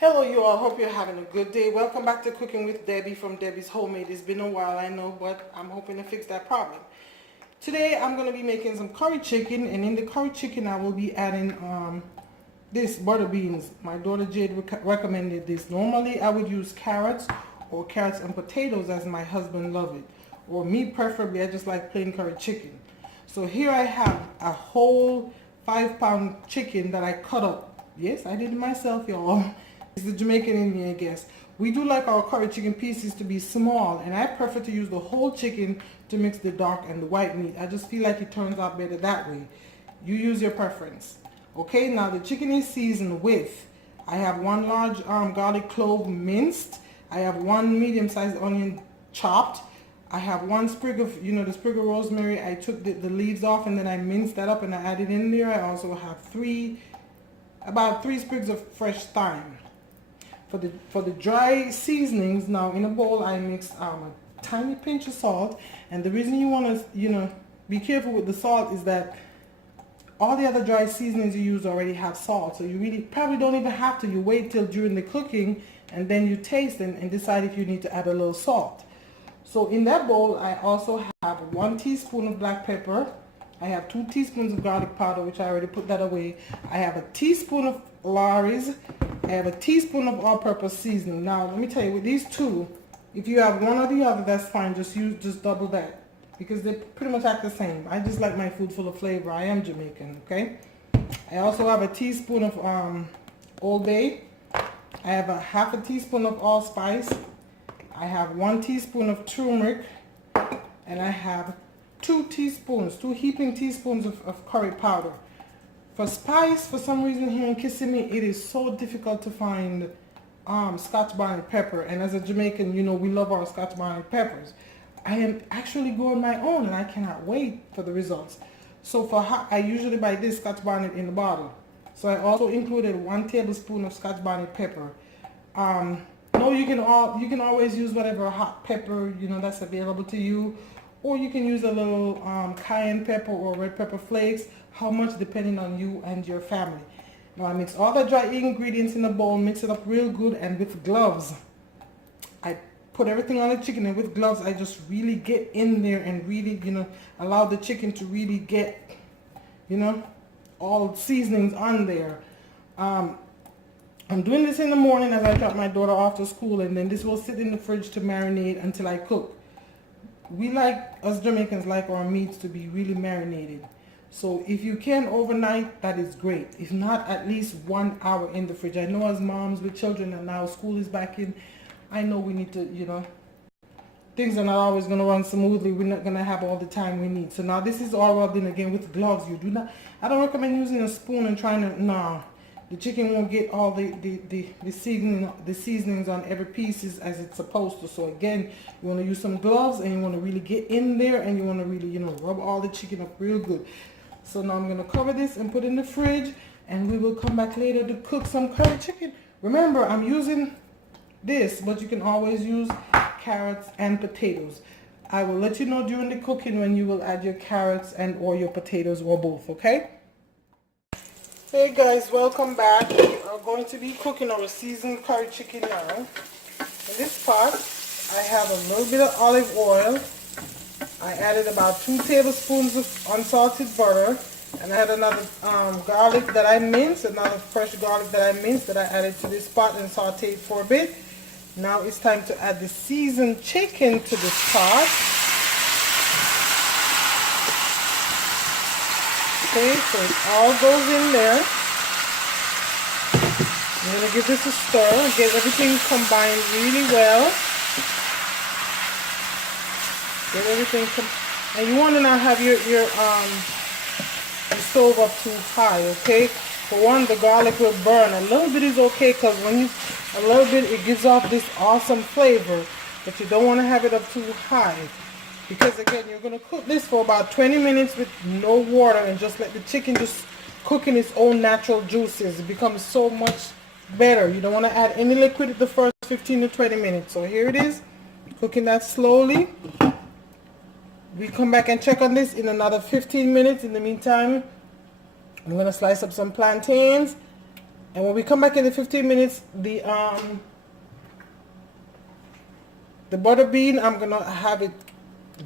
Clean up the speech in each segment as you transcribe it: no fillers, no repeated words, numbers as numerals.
Hello you all, hope you're having a good day. Welcome back to Cooking with Debbie from Debbie's Homemade. It's been a while, I know, but I'm hoping to fix that problem. Today I'm going to be making some curry chicken, and in the curry chicken I will be adding this butter beans. My daughter Jade recommended this. Normally I would use carrots or carrots and potatoes as my husband loves it. Or me preferably, I just like plain curry chicken. So here I have a whole 5-pound chicken that I cut up. Yes, I did it myself, y'all. It's the Jamaican in me, I guess. We do like our curry chicken pieces to be small, and I prefer to use the whole chicken to mix the dark and the white meat. I just feel like it turns out better that way. You use your preference. Okay, now the chicken is seasoned with, I have 1 large garlic clove minced. I have 1 medium-sized onion chopped. I have 1 sprig of, the sprig of rosemary. I took the leaves off and then I minced that up and I added in there. I also have about 3 sprigs of fresh thyme. For the dry seasonings, now in a bowl I mix a tiny pinch of salt, and the reason you want to be careful with the salt is that all the other dry seasonings you use already have salt, so you really probably don't even have to. You wait till during the cooking and then you taste and decide if you need to add a little salt. So in that bowl I also have 1 teaspoon of black pepper. I have 2 teaspoons of garlic powder, which I already put that away. I have a teaspoon of Lawry's. I have a teaspoon of all-purpose seasoning. Now, let me tell you, with these two, if you have one or the other, that's fine. Just double that, because they pretty much act the same. I just like my food full of flavor. I am Jamaican, okay? I also have a teaspoon of Old Bay. I have a half a teaspoon of allspice. I have 1 teaspoon of turmeric, and I have 2 heaping teaspoons of curry powder. For spice, for some reason here in Kissimmee, it is so difficult to find Scotch bonnet pepper. And as a Jamaican, we love our Scotch bonnet peppers. I am actually growing my own, and I cannot wait for the results. So I usually buy this Scotch bonnet in the bottle. So I also included 1 tablespoon of Scotch bonnet pepper. No, you can always use whatever hot pepper that's available to you. Or you can use a little cayenne pepper or red pepper flakes, how much depending on you and your family. Now I mix all the dry ingredients in a bowl, mix it up real good, and with gloves, I put everything on the chicken, and with gloves I just really get in there and really, allow the chicken to really get, all seasonings on there. I'm doing this in the morning as I drop my daughter off to school, and then this will sit in the fridge to marinate until I cook. We us Jamaicans like our meats to be really marinated. So if you can overnight, that is great. If not, at least 1 hour in the fridge. I know as moms with children and now school is back in, I know we need to, things are not always going to run smoothly. We're not going to have all the time we need. So now this is all rubbed in again with gloves. I don't recommend using a spoon and trying to, no. The chicken won't get all the seasonings on every piece as it's supposed to. So again, you want to use some gloves, and you want to really get in there, and you want to really, rub all the chicken up real good. So now I'm going to cover this and put it in the fridge, and we will come back later to cook some curry chicken. Remember, I'm using this, but you can always use carrots and potatoes. I will let you know during the cooking when you will add your carrots or your potatoes, or both, okay? Hey guys, welcome back. We are going to be cooking our seasoned curry chicken now. In this pot, I have a little bit of olive oil. I added about 2 tablespoons of unsalted butter, and I had another garlic that I minced, another fresh garlic that I minced that I added to this pot and sauteed for a bit. Now it's time to add the seasoned chicken to this pot. Okay, so it all goes in there. I'm going to give this a stir, get everything combined really well. Get everything and you want to not have your stove up too high, okay? For one, the garlic will burn. A little bit is okay, because a little bit, it gives off this awesome flavor, but you don't want to have it up too high. Because again, you're going to cook this for about 20 minutes with no water, and just let the chicken just cook in its own natural juices. It becomes so much better. You don't want to add any liquid at the first 15 to 20 minutes. So here it is, cooking that slowly. We come back and check on this in another 15 minutes. In the meantime, I'm going to slice up some plantains, And when we come back in the 15 minutes, the butter bean, I'm gonna have it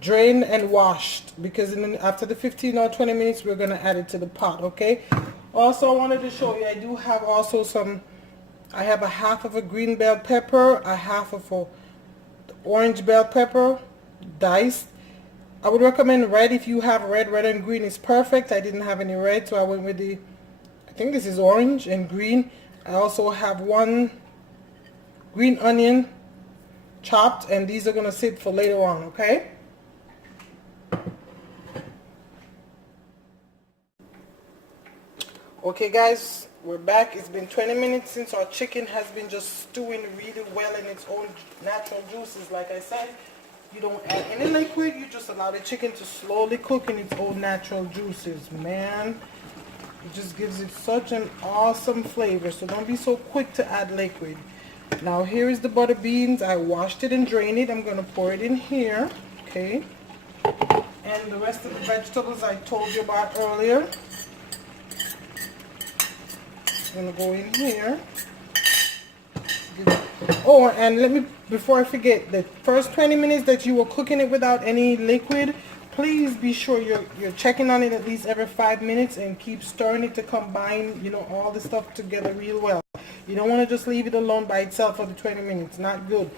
drained and washed, because after the 15 or 20 minutes we're gonna add it to the pot. Okay. Also, I wanted to show you, I do have also I have a half of a green bell pepper, a half of a orange bell pepper diced. I would recommend red. If you have red and green is perfect. I didn't have any red, so I went with I think this is orange and green. I also have one green onion chopped, and these are gonna sit for later on. Okay. Okay guys, we're back. It's been 20 minutes since our chicken has been just stewing really well in its own natural juices. Like I said, you don't add any liquid, you just allow the chicken to slowly cook in its own natural juices. Man, it just gives it such an awesome flavor. So don't be so quick to add liquid. Now here is the butter beans. I washed it and drained it. I'm going to pour it in here. Okay. And the rest of the vegetables I told you about earlier. I'm gonna go in here. Oh, and let me, before I forget, the first 20 minutes that you were cooking it without any liquid, please be sure you're checking on it at least every 5 minutes and keep stirring it to combine, you know, all the stuff together real well. You don't want to just leave it alone by itself for the 20 minutes. Not good.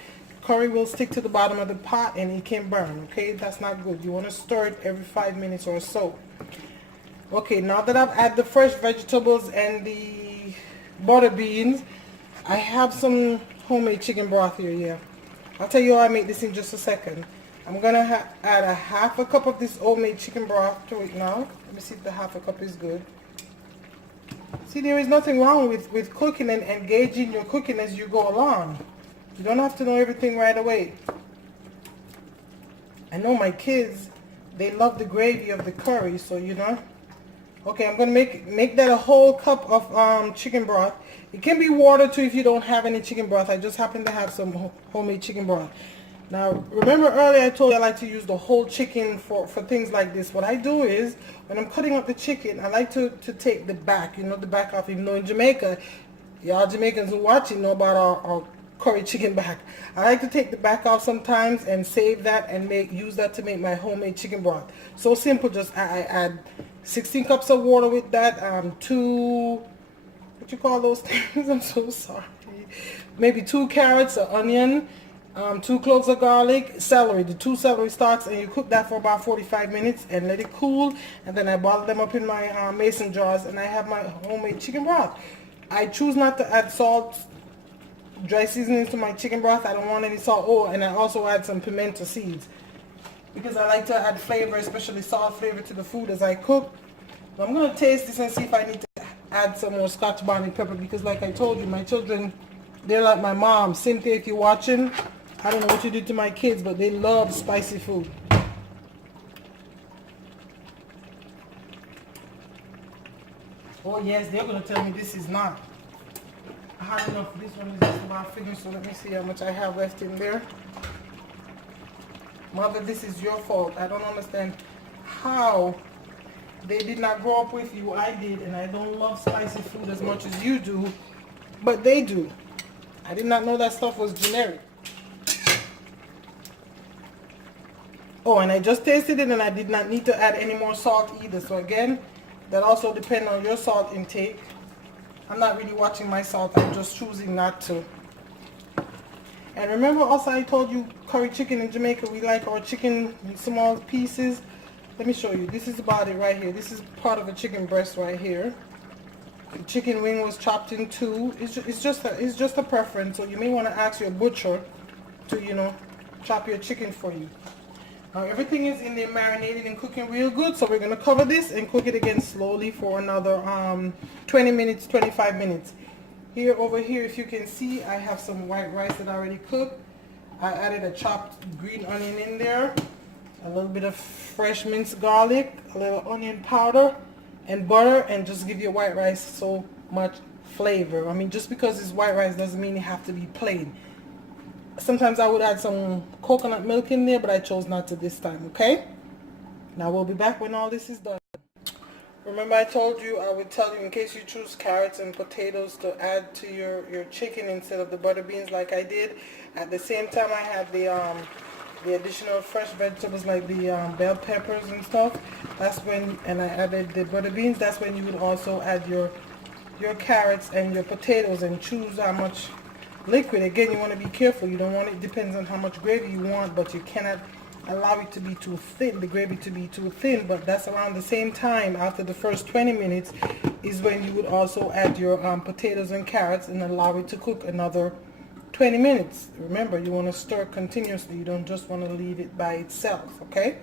Curry will stick to the bottom of the pot and it can burn. Okay, that's not good. You want to stir it every 5 minutes or so. Okay, now that I've added the fresh vegetables and the butter beans, I have some homemade chicken broth here. Yeah, I'll tell you how I make this in just a second. I'm gonna add a half a cup of this homemade chicken broth to it now. Let me see if the half a cup is good. See, there is nothing wrong with cooking and gauging your cooking as you go along. You don't have to know everything right away. I know my kids, they love the gravy of the curry, so you know. Okay, I'm gonna make that a whole cup of chicken broth. It can be water too if you don't have any chicken broth. I just happen to have some homemade chicken broth. Now, remember earlier I told you I like to use the whole chicken for things like this. What I do is, when I'm cutting up the chicken, I like to take the back, you know, the back off. Even though in Jamaica, y'all Jamaicans who watching know about our curry chicken back. I like to take the back off sometimes and save that and use that to make my homemade chicken broth. So simple. Just I add 16 cups of water with that, what you call those things? I'm so sorry. Maybe 2 carrots, an onion, 2 cloves of garlic, celery, the 2 celery stalks, and you cook that for about 45 minutes and let it cool. And then I bottle them up in my mason jars, and I have my homemade chicken broth. I choose not to add salt, dry seasonings to my chicken broth. I don't want any salt. Oh, and I also add some pimento seeds, because I like to add flavor, especially salt flavor, to the food as I cook. But I'm going to taste this and see if I need to add some more Scotch bonnet pepper, because like I told you, my children, they're like my mom. Cynthia, if you're watching, I don't know what you did to my kids, but they love spicy food. Oh yes, they're going to tell me this is not hot enough. This one is just about finished, so let me see how much I have left in there. Mother, this is your fault. I don't understand how they did not grow up with you. I did, and I don't love spicy food as much as you do, but they do. I did not know that stuff was generic. Oh, and I just tasted it, and I did not need to add any more salt either. So again, that also depends on your salt intake. I'm not really watching my salt. I'm just choosing not to. And remember also I told you curry chicken in Jamaica, we like our chicken in small pieces. Let me show you. This is about it right here. This is part of a chicken breast right here. The chicken wing was chopped in 2. It's just a preference. So you may want to ask your butcher to, you know, chop your chicken for you. Now everything is in there marinated and cooking real good. So we're going to cover this and cook it again slowly for another 20 minutes, 25 minutes. Here, over here, if you can see, I have some white rice that I already cooked. I added a chopped green onion in there, a little bit of fresh minced garlic, a little onion powder, and butter, and just give your white rice so much flavor. I mean, just because it's white rice doesn't mean it have to be plain. Sometimes I would add some coconut milk in there, but I chose not to this time, okay? Now we'll be back when all this is done. Remember I told you I would tell you in case you choose carrots and potatoes to add to your chicken instead of the butter beans like I did. At the same time I had the additional fresh vegetables like the bell peppers and stuff. That's when, and I added the butter beans, that's when you would also add your carrots and your potatoes and choose how much liquid. Again, you want to be careful. You don't want it, depends on how much gravy you want, but you cannot allow it to be too thin, the gravy to be too thin. But that's around the same time, after the first 20 minutes is when you would also add your potatoes and carrots and allow it to cook another 20 minutes. Remember, you want to stir continuously. You don't just want to leave it by itself, okay?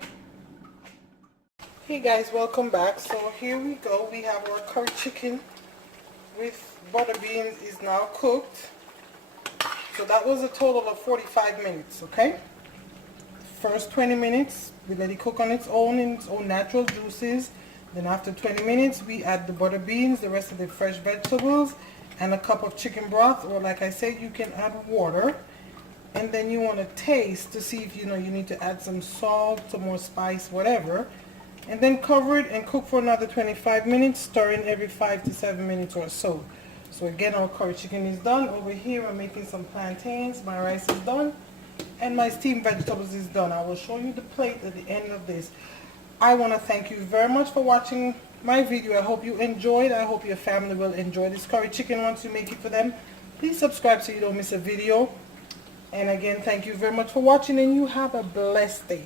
Hey guys, welcome back. So here we go. We have our curry chicken with butter beans is now cooked. So that was a total of 45 minutes, okay? First 20 minutes, we let it cook on its own in its own natural juices. Then after 20 minutes, we add the butter beans, the rest of the fresh vegetables, and a cup of chicken broth, or like I said, you can add water. And then you want to taste to see if you need to add some salt, some more spice, whatever. And then cover it and cook for another 25 minutes, stirring every 5 to 7 minutes or so. So again, our curry chicken is done. Over here, I'm making some plantains. My rice is done. And my steamed vegetables is done. I will show you the plate at the end of this. I want to thank you very much for watching my video. I hope you enjoyed. I hope your family will enjoy this curry chicken once you make it for them. Please subscribe so you don't miss a video. And again, thank you very much for watching, and you have a blessed day.